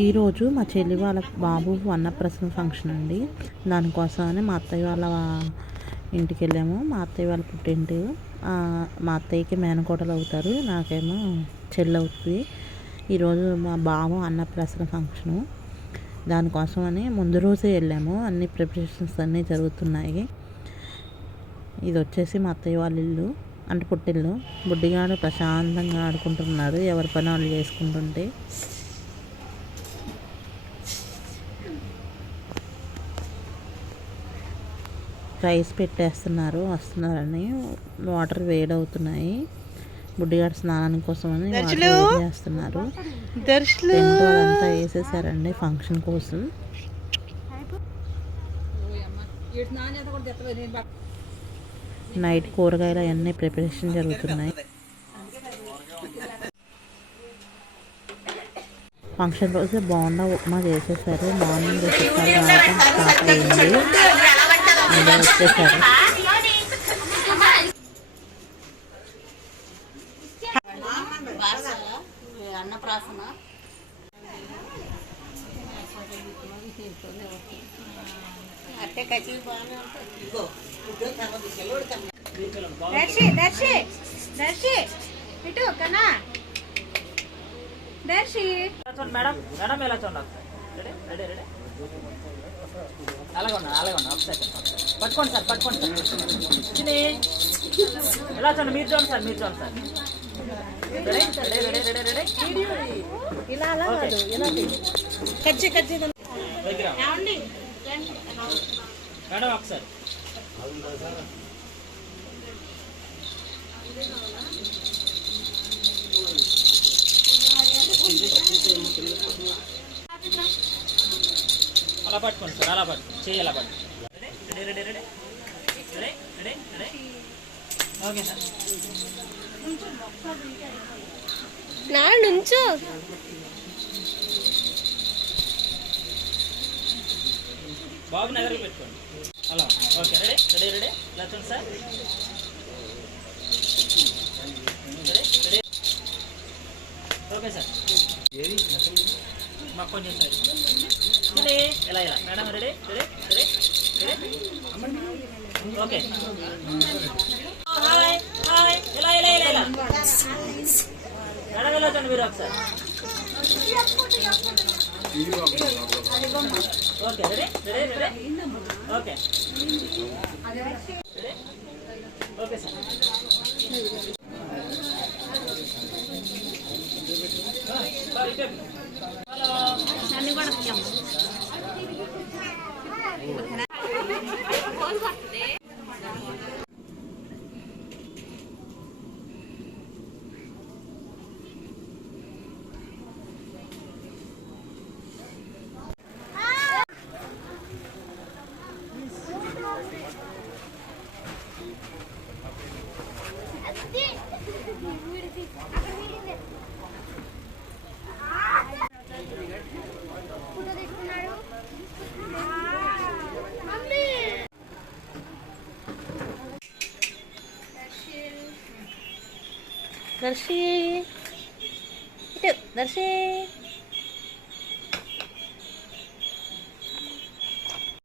ఈరోజు మా చెల్లి వాళ్ళ బాబు అన్నప్రాసన ఫంక్షన్ అండి. దానికోసమని మా అత్తయ్య వాళ్ళ ఇంటికి వెళ్ళాము. మా అత్తయ్య వాళ్ళ పుట్టింటి. మా అత్తయ్యకి మేనకోడలు అవుతారు, నాకేమో చెల్లి అవుతుంది. ఈరోజు మా బాబు అన్నప్రాసన ఫంక్షను. దానికోసమని ముందు రోజే వెళ్ళాము. అన్ని ప్రిపరేషన్స్ అన్నీ జరుగుతున్నాయి. ఇది వచ్చేసి మా అత్తయ్య వాళ్ళ ఇల్లు, అంటే పుట్టిల్లు. బుడ్డిగాడు ప్రశాంతంగా ఆడుకుంటున్నాడు, ఎవరి పని వాళ్ళు చేసుకుంటుంటే. రైస్ పెట్టేస్తున్నారు, వస్తున్నారని. వాటర్ వేడవుతున్నాయి. బుడ్డిగాడు స్నానం కోసమని వాటర్ వేడి చేస్తున్నారు. టెంట్ అదంతా వేసేసారండి ఫంక్షన్ కోసం. నైట్ కూరగాయలు అవన్నీ ప్రిపరేషన్ జరుగుతున్నాయి. ఫంక్షన్ రోజు బోండా ఉప్మా చేసేసారు. మార్నింగ్ చుట్టాలు రావడం స్టార్ట్ అయింది. అందరూ వచ్చేసారు. అన్నప్రాసన అట్టే కచ్చి బాగానే దర్శి ఇటు కన్నా దర్శి మేడం మేడం ఎలా చూడండి. రెడీ రెడీ రెడీ అలాగే ఉన్నా ఒక సెకండ్ పట్టుకోండి సార్ ఎలా చూడండి. మీరు చూడండి sir ready ready ready ready ఇలా అలా కాదు ఇలా కచ్చి మేడం ఒకసారి అలా పట్టుకోండి సార్, అలా పట్టుకోండి, చేయి అలా పట్టుకోండి. Ready ready ready ready ready ready okay sir. నా నుంచో బాబుని ఎదురు పెట్టుకోండి అలా. ఓకే రెడీ రెడీ రెడీ ఇలా చూడండి sir. Ready ready okay sir. మాకు కొంచెం సార్ రెడీ ఇలా ఇలా madam ready ready ready ready okay. Hi hi ఇలా ఇలా ఇలా ఇలా మేడం ఎలా చూడండి మీరు ఒకసారి. Okay ready ready ready okay ready okay sir. అన్ని కూడా దర్శి ఇటు దర్శి